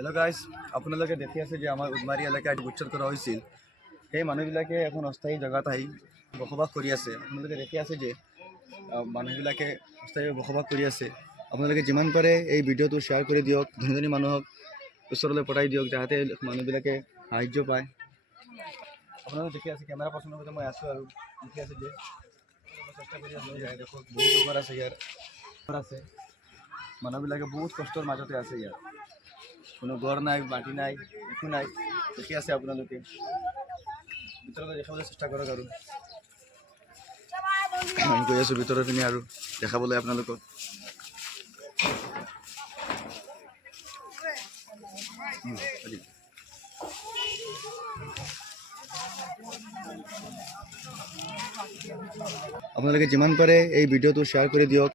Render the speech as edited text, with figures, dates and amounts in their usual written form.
Hello' guys, আপোনালোকে দেখি আছে যে আমাৰ উদমাৰী এলেকাত উচ্ছেদ কৰা হৈছিল। সেই মানুহবিলাকে এখন অস্থায়ী জেগাত আহি বসবাস কৰি আছে। আপোনালোকে দেখি আছে যে মানুহবিলাকে অস্থায়ী বসবাস কৰি আছে। আপোনালোকে যিমান পাৰে এই ভিডিঅ'টো শ্বেয়াৰ কৰি দিয়ক, ধনী ধনী মানুহক ওচৰলৈ পঠাই দিয়ক, যাতে মানুহবিলাকে সাহাৰ্য পায়। আপোনালোকে দেখি আছে, কেমেৰা পচন্দ কৰিলে মই আছোঁ আৰু দেখি আছে যে চেষ্টা কৰি আছোঁ। দেখক বহুত ঘৰ আছে, ইয়াৰ ঘৰ আছে। মানুহবিলাকে বহুত কষ্টৰ মাজতে আছে। ইয়াত কোনো ঘৰ নাই, মাটি নাই, একো নাই। দেখি আছে আপোনালোকে, ভিতৰলৈ দেখাবলৈ চেষ্টা কৰক আৰু মই গৈ আছোঁ ভিতৰত পিনে আৰু দেখাবলৈ আপোনালোকক। আপোনালোকে যিমান পাৰে এই ভিডিঅ'টো শ্বেয়াৰ কৰি দিয়ক।